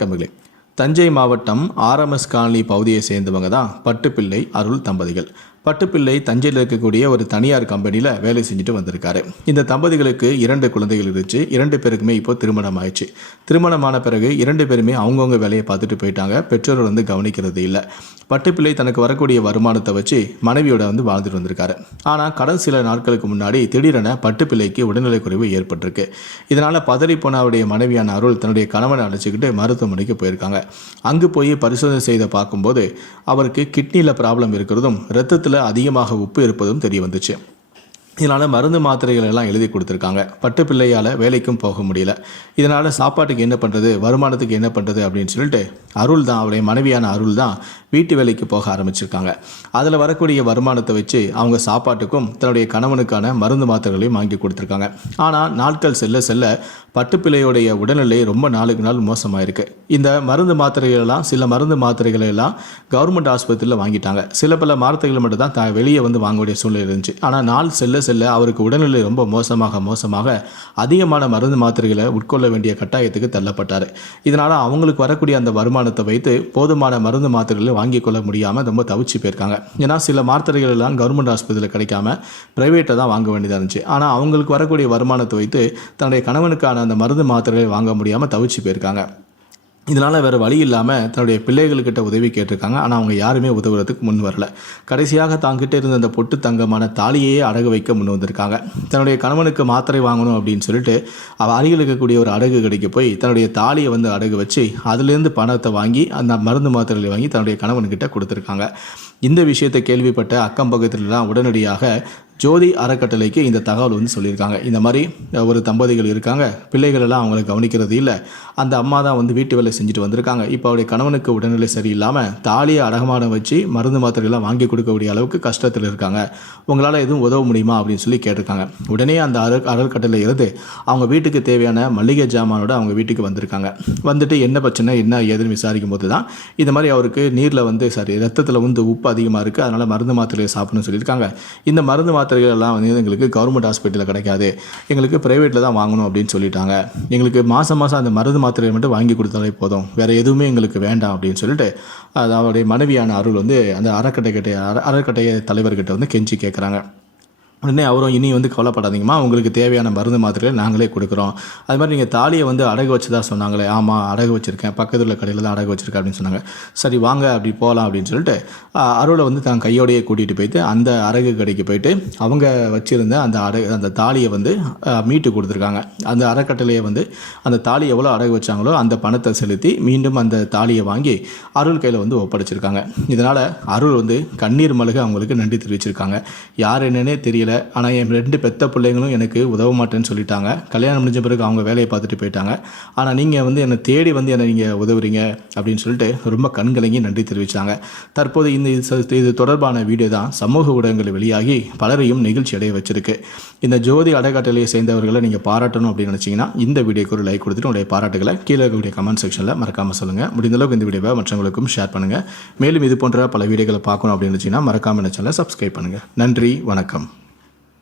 கம்பங்களே தஞ்சை மாவட்டம் RMS colony பகுதியை சேர்ந்தவங்க தான் பட்டுப்பிள்ளை அருள் தம்பதிகள். பட்டுப்பிள்ளை தஞ்சையில் இருக்கக்கூடிய ஒரு தனியார் கம்பெனியில் வேலை செஞ்சுட்டு வந்திருக்காரு. இந்த தம்பதிகளுக்கு 2 குழந்தைகள் இருந்துச்சு. 2 பேருக்குமே இப்போ திருமணம் ஆயிடுச்சு. திருமணமான பிறகு 2 பேருமே அவங்கவுங்க வேலையை பார்த்துட்டு போயிட்டாங்க. பெற்றோர்கள் கவனிக்கிறது இல்லை. பட்டுப்பிள்ளை தனக்கு வரக்கூடிய வருமானத்தை வச்சு மனைவியோட வாழ்ந்துட்டு வந்திருக்காரு. ஆனால் கடந்த சில நாட்களுக்கு முன்னாடி திடீரென பட்டுப்பிள்ளைக்கு உடல்நலை குறைவு ஏற்பட்டிருக்கு. இதனால் பதறிப்போன அவருடைய மனைவியான அருள் தன்னுடைய கணவனை அழைச்சிக்கிட்டு மருத்துவமனைக்கு போயிருக்காங்க. அங்கு போய் பரிசோதனை செய்து பார்க்கும்போது அவருக்கு கிட்னியில் ப்ராப்ளம் இருக்கிறதும் இரத்தத்தில் அதிகமாக உப்பு இருப்பதும் தெரிய வந்துச்சு. இதனால் மருந்து மாத்திரைகள் எல்லாம் எழுதி கொடுத்துருக்காங்க. பட்டுப்பிள்ளையால் வேலைக்கும் போக முடியல. இதனால் சாப்பாட்டுக்கு என்ன பண்ணுறது, வருமானத்துக்கு என்ன பண்ணுறது அப்படின்னு சொல்லிட்டு அருள் தான், அவருடைய மனைவியான அருள் தான் வீட்டு வேலைக்கு போக ஆரம்பிச்சிருக்காங்க. அதில் வரக்கூடிய வருமானத்தை வச்சு அவங்க சாப்பாட்டுக்கும் தன்னுடைய கணவனுக்கான மருந்து மாத்திரைகளையும் வாங்கி கொடுத்துருக்காங்க. ஆனால் நாட்கள் செல்ல செல்ல பட்டுப்பிள்ளையோடைய உடல்நிலை ரொம்ப நாளுக்கு நாள் மோசமாயிருக்கு. இந்த மருந்து மாத்திரைகளெல்லாம், சில மருந்து மாத்திரைகளை எல்லாம் கவர்மெண்ட் ஆஸ்பத்திரியில் வாங்கிட்டாங்க. சில பல மாத்திரைகள் மட்டும் தான் வெளியே வாங்க வேண்டிய சூழ்நிலை இருந்துச்சு. ஆனால் நாள் செல்ல செல்ல அவருக்கு உடல்நிலை ரொம்ப மோசமாக அதிகமான மருந்து மாத்திரைகளை உட்கொள்ள வேண்டிய கட்டாயத்துக்கு தள்ளப்பட்டார். இதனால் அவங்களுக்கு வரக்கூடிய அந்த வருமானத்தை வைத்து போதுமான மருந்து மாத்திரைகளை வாங்கி கொள்ள முடியாமல் ரொம்ப தவிச்சு போயிருக்காங்க. ஏன்னா சில மாத்திரைகள் எல்லாம் கவர்மெண்ட் ஆஸ்பத்திரியில் கிடைக்காம பிரைவேட்டை தான் வாங்க வேண்டியதாக இருந்துச்சு. ஆனால் அவங்களுக்கு வரக்கூடிய வருமானத்தை வைத்து தன்னுடைய கணவனுக்கான அந்த மருந்து மாத்திரைகளை வாங்க முடியாமல் தவிச்சு போயிருக்காங்க. இதனால் வேறு வழி இல்லாமல் தன்னுடைய பிள்ளைகள்கிட்ட உதவி கேட்டிருக்காங்க. ஆனால் அவங்க யாருமே உதவுறதுக்கு முன் வரல. கடைசியாக தாங்கிட்ட இருந்த அந்த பொட்டு தங்கமான தாலியையே அடகு வைக்க முன் வந்திருக்காங்க. தன்னுடைய கணவனுக்கு மாத்திரை வாங்கணும் அப்படின்னு சொல்லிட்டு அருகில் இருக்கக்கூடிய ஒரு அடகு கடைக்கு போய் தன்னுடைய தாலியை அடகு வச்சு அதுலேருந்து பணத்தை வாங்கி அந்த மருந்து மாத்திரைகளை வாங்கி தன்னுடைய கணவன்கிட்ட கொடுத்துருக்காங்க. இந்த விஷயத்தை கேள்விப்பட்ட அக்கம் பக்கத்துலலாம் உடனடியாக ஜோதி அறக்கட்டளைக்கு இந்த தகவல் சொல்லியிருக்காங்க. இந்த மாதிரி ஒரு தம்பதிகள் இருக்காங்க, பிள்ளைகள் எல்லாம் அவங்களை கவனிக்கிறது இல்லை, அந்த அம்மா தான் வீட்டு வேலை செஞ்சுட்டு வந்திருக்காங்க. இப்போ அவருடைய கணவனுக்கு உடல்நிலை சரியில்லாமல் தாலியை அடகமான வச்சு மருந்து மாத்திரைகள்லாம் வாங்கி கொடுக்கக்கூடிய அளவுக்கு கஷ்டத்தில் இருக்காங்க, உங்களால் எதுவும் உதவ முடியுமா அப்படின்னு சொல்லி கேட்டிருக்காங்க. உடனே அந்த அறக்கட்டளை இருந்து அவங்க வீட்டுக்கு தேவையான மளிகை ஜாமானோட அவங்க வீட்டுக்கு வந்திருக்காங்க. வந்துட்டு என்ன பிரச்சனை என்ன ஏதுன்னு விசாரிக்கும் போது தான் இந்த மாதிரி அவருக்கு நீரில் ரத்தத்தில் உப்பு அதிகமாக இருக்குது, அதனால் மருந்து மாத்திரையை சாப்பிடணும்னு சொல்லியிருக்காங்க. இந்த மருந்து மாத்திரைகள் எல்லாம் எங்களுக்கு கவர்மெண்ட் ஹாஸ்பிட்டலில் கிடைக்காது, எங்களுக்கு பிரைவேட்டில் தான் வாங்கணும் அப்படின்னு சொல்லிட்டாங்க. எங்களுக்கு மாதம் அந்த மருந்து மாத்திரையை மட்டும் வாங்கி கொடுத்தாலே போதும், வேறு எதுவுமே எங்களுக்கு வேண்டாம் அப்படின்னு சொல்லிட்டு அவருடைய மனைவியான அருள் அந்த அறக்கட்டளை தலைவர்கிட்ட கெஞ்சி கேட்குறாங்க. உடனே அவரும் இனி கவலைப்படாதீங்கம்மா, உங்களுக்கு தேவையான மருந்து மாத்திரைகளை நாங்களே கொடுக்குறோம். அது மாதிரி நீங்கள் தாலியை அடகு வச்சதா சொன்னாங்களே, ஆமாம் அடகு வச்சுருக்கேன், பக்கத்தில் உள்ள கடையில் தான் அடகு வச்சுருக்கேன் அப்படின்னு சொன்னாங்க. சரி வாங்க அப்படி போகலாம் அப்படின்னு சொல்லிட்டு அருளை தான் கையோடையே கூட்டிகிட்டு போயிட்டு அந்த அடகு கடைக்கு போயிட்டு அவங்க வச்சுருந்த அந்த தாலியை மீட்டு கொடுத்துருக்காங்க. அந்த அறக்கட்டளையை அந்த தாலி எவ்வளோ அடகு வச்சாங்களோ அந்த பணத்தை செலுத்தி மீண்டும் அந்த தாலியை வாங்கி அருள் கையில் ஒப்படைச்சிருக்காங்க. இதனால் அருள் கண்ணீர் மல்க அவங்களுக்கு நன்றி தெரிவிச்சிருக்காங்க. யார் என்னன்னே தெரியல, ஆனால் என் 2 பெத்த பிள்ளைங்களும் எனக்கு உதவ மாட்டேன்னு சொல்லிட்டாங்க. கல்யாணம் முடிஞ்ச பிறகு அவங்க வேலையை பார்த்துட்டு போயிட்டாங்க. ஆனால் நீங்கள் என்னை தேடி என்னை நீங்கள் உதவுறீங்க அப்படின்னு சொல்லிட்டு ரொம்ப கண்கலங்கி நன்றி தெரிவித்தாங்க. தற்போது இது தொடர்பான வீடியோ தான் சமூக ஊடகங்களில் வெளியாகி பலரையும் நிகழ்ச்சி அடைய வச்சிருக்கு. இந்த ஜோதி அறக்கட்டளையை சேர்ந்தவர்களை நீங்கள் பாராட்டணும் அப்படின்னு நினச்சிங்கன்னா இந்த வீடியோக்கு ஒரு லைக் கொடுத்துட்டு உங்களுடைய பாராட்டுகளை கீழே இருக்கக்கூடிய கமெண்ட் செக்ஷனில் மறக்காமல் சொல்லுங்கள். முடிந்தளவுக்கு இந்த வீடியோவை மற்றவங்களுக்கும் ஷேர் பண்ணுங்கள். மேலும் இது போன்ற பல வீடியோக்களை பார்க்கணும் அப்படின்னு நினச்சிங்கன்னா மறக்காமல் இந்த சேனலை சப்ஸ்கிரைப் பண்ணுங்கள். நன்றி, வணக்கம்.